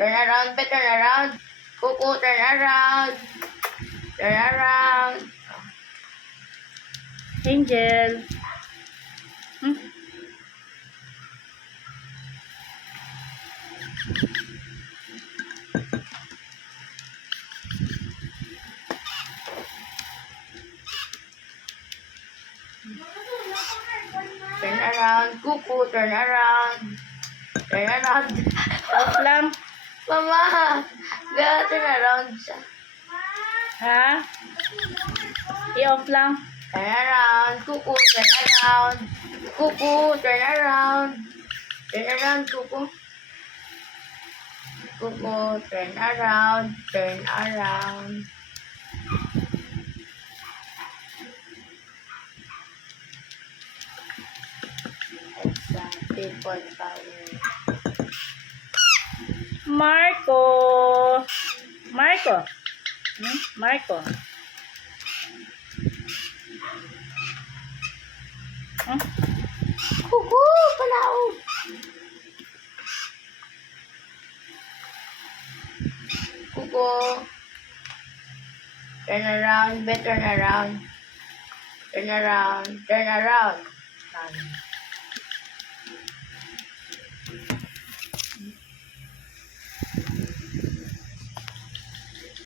Turn around, be, turn around. Cuckoo, turn around. Turn around. Angel. Hmm? Turn around. Cuckoo, turn around. Turn around. Off lang. Mama, turn around siya. Ha? I-off lang. Turn around. Cuckoo, turn around. Cuckoo, turn around. Turn around, cuckoo. Cuckoo, turn around. Turn around. It's people power. Marco. Marco. Marco. Cuckoo, palaog. Cuckoo. Turn around, be, turn around. Turn around, turn around.